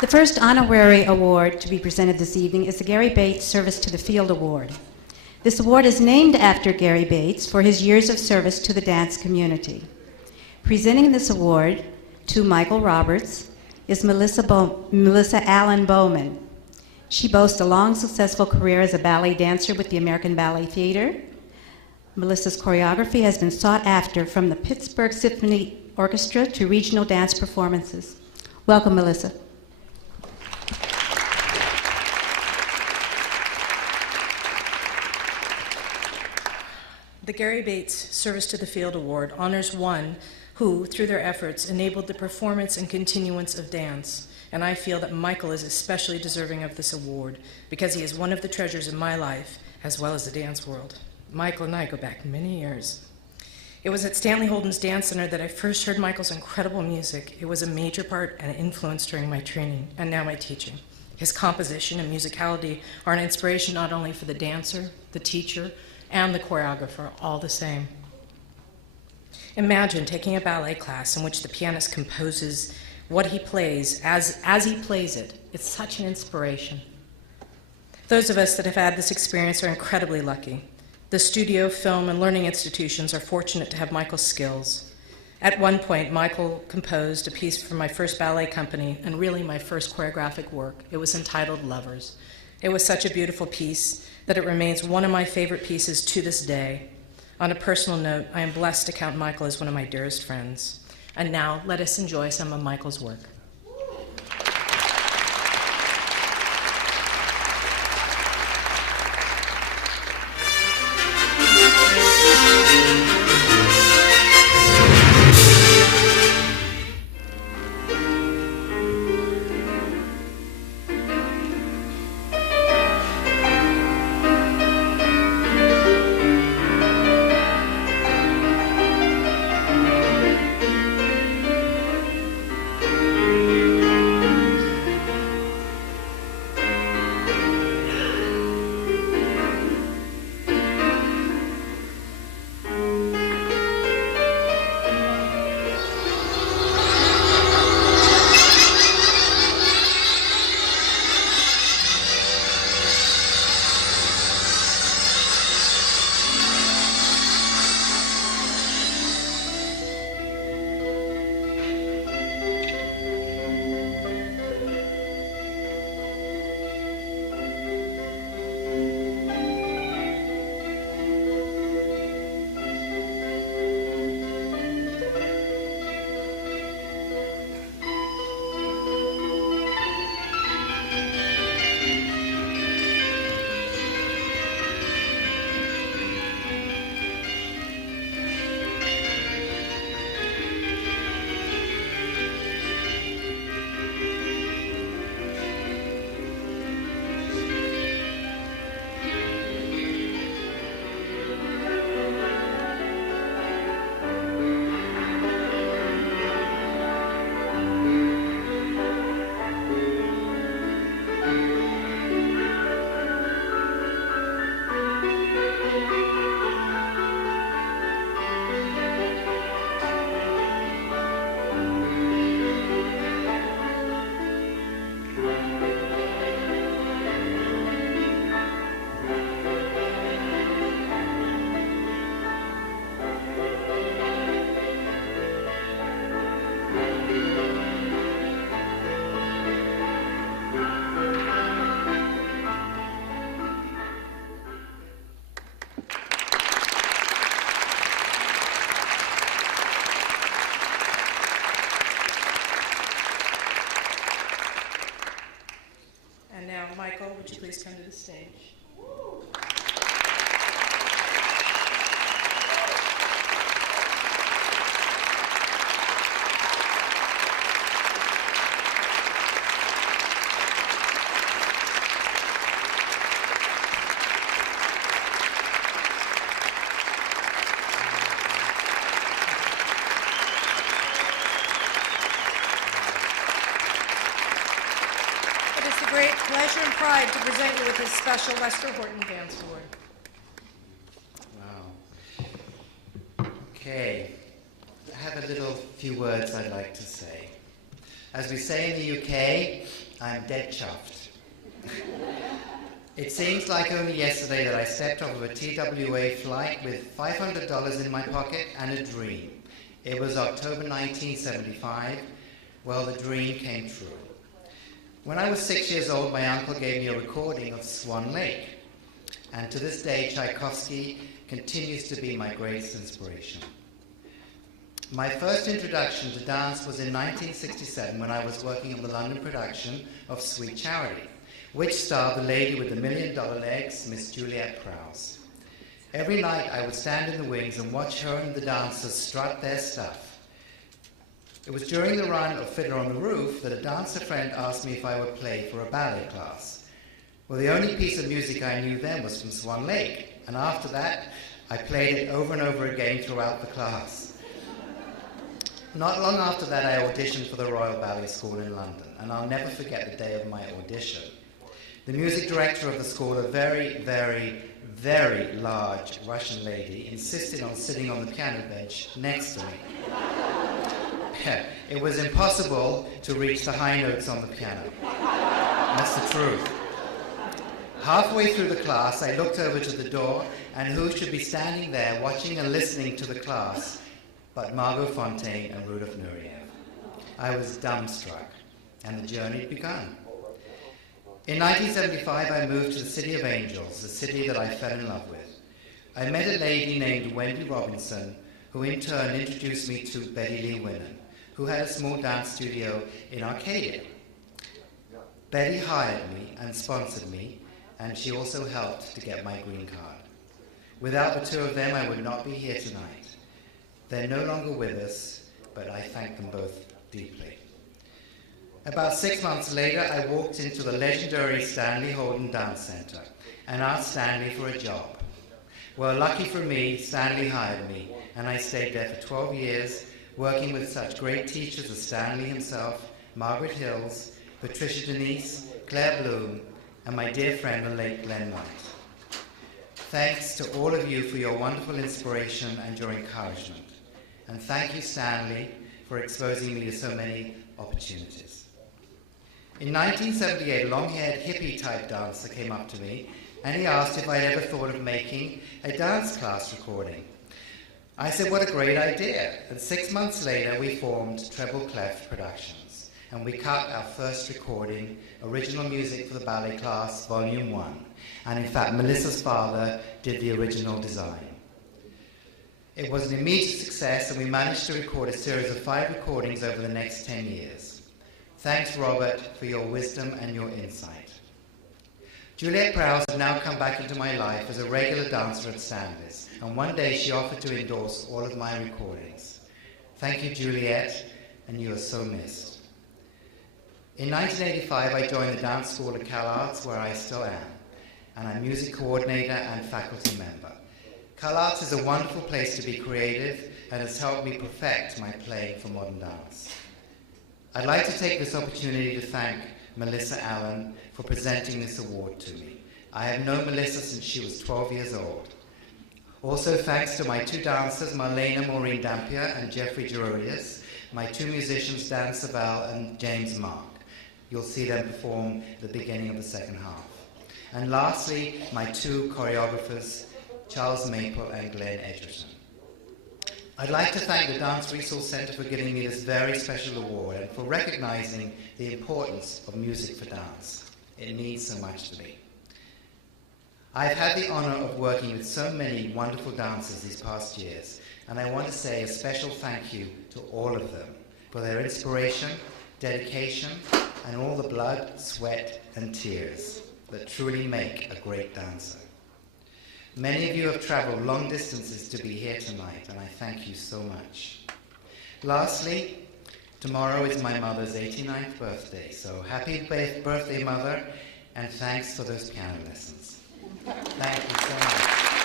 The first honorary award to be presented this evening is the Gary Bates Service to the Field Award. This award is named after Gary Bates for his years of service to the dance community. Presenting this award to Michael Roberts is Melissa Allen-Bowman. She boasts a long, successful career as a ballet dancer with the American Ballet Theater. Melissa's choreography has been sought after from the Pittsburgh Symphony Orchestra to regional dance performances. Welcome, Melissa. The Gary Bates Service to the Field Award honors one who, through their efforts, enabled the performance and continuance of dance. And I feel that Michael is especially deserving of this award because he is one of the treasures in my life as well as the dance world. Michael and I go back many years. It was at Stanley Holden's Dance Center that I first heard Michael's incredible music. It was a major part and influence during my training and now my teaching. His composition and musicality are an inspiration not only for the dancer, the teacher, and the choreographer, all the same. Imagine taking a ballet class in which the pianist composes what he plays as he plays it. It's such an inspiration. Those of us that have had this experience are incredibly lucky. The studio, film, and learning institutions are fortunate to have Michael's skills. At one point, Michael composed a piece for my first ballet company and really my first choreographic work. It was entitled Lovers. It was such a beautiful piece that it remains one of my favorite pieces to this day. On a personal note, I am blessed to count Michael as one of my dearest friends. And now, let us enjoy some of Michael's work. Michael, would you please come to the stage? Great pleasure and pride to present you with this special Lester Horton Dance Award. Wow. Okay. I have a few words I'd like to say. As we say in the UK, I'm dead chuffed. It seems like only yesterday that I stepped off of a TWA flight with $500 in my pocket and a dream. It was October 1975. Well, the dream came true. When I was 6 years old, my uncle gave me a recording of Swan Lake. And to this day, Tchaikovsky continues to be my greatest inspiration. My first introduction to dance was in 1967 when I was working on the London production of Sweet Charity, which starred the lady with the $1 million legs, Miss Juliet Prowse. Every night I would stand in the wings and watch her and the dancers strut their stuff. It was during the run of Fiddler on the Roof that a dancer friend asked me if I would play for a ballet class. Well, the only piece of music I knew then was from Swan Lake, and after that I played it over and over again throughout the class. Not long after that I auditioned for the Royal Ballet School in London, and I'll never forget the day of my audition. The music director of the school, a very, very, very large Russian lady, insisted on sitting on the piano bench next to me. It was impossible to reach the high notes on the piano. That's the truth. Halfway through the class, I looked over to the door, and who should be standing there watching and listening to the class but Margot Fonteyn and Rudolf Nureyev. I was dumbstruck, and the journey had begun. In 1975, I moved to the City of Angels, the city that I fell in love with. I met a lady named Wendy Robinson, who in turn introduced me to Betty Lee Winnan, who had a small dance studio in Arcadia. Betty hired me and sponsored me, and she also helped to get my green card. Without the two of them, I would not be here tonight. They're no longer with us, but I thank them both deeply. About 6 months later, I walked into the legendary Stanley Holden Dance Center and asked Stanley for a job. Well, lucky for me, Stanley hired me, and I stayed there for 12 years, working with such great teachers as Stanley himself, Margaret Hills, Patricia Denise, Claire Bloom, and my dear friend, the late Glenn Knight. Thanks to all of you for your wonderful inspiration and your encouragement. And thank you, Stanley, for exposing me to so many opportunities. In 1978, a long-haired hippie-type dancer came up to me, and he asked if I'd ever thought of making a dance class recording. I said, what a great idea. And 6 months later, we formed Treble Clef Productions, and we cut our first recording, Original Music for the Ballet Class, Volume 1. And in fact, Melissa's father did the original design. It was an immediate success, and we managed to record a series of 5 recordings over the next 10 years. Thanks, Robert, for your wisdom and your insight. Juliet Prowse has now come back into my life as a regular dancer at Stanley's, and one day she offered to endorse all of my recordings. Thank you, Juliet, and you are so missed. In 1985, I joined the dance school at Cal Arts, where I still am, and I'm music coordinator and faculty member. Cal Arts is a wonderful place to be creative and has helped me perfect my playing for modern dance. I'd like to take this opportunity to thank Melissa Allen for presenting this award to me. I have known Melissa since she was 12 years old. Also thanks to my 2 dancers, Marlena Maureen Dampier and Jeffrey Gerodius, my 2 musicians, Dan Savell and James Mark. You'll see them perform at the beginning of the second half. And lastly, my 2 choreographers, Charles Maple and Glenn Edgerton. I'd like to thank the Dance Resource Center for giving me this very special award and for recognizing the importance of music for dance. It means so much to me. I've had the honor of working with so many wonderful dancers these past years, and I want to say a special thank you to all of them for their inspiration, dedication, and all the blood, sweat, and tears that truly make a great dancer. Many of you have traveled long distances to be here tonight, and I thank you so much. Lastly, tomorrow is my mother's 89th birthday, so happy birthday, Mother, and thanks for those piano lessons. Thank you so much.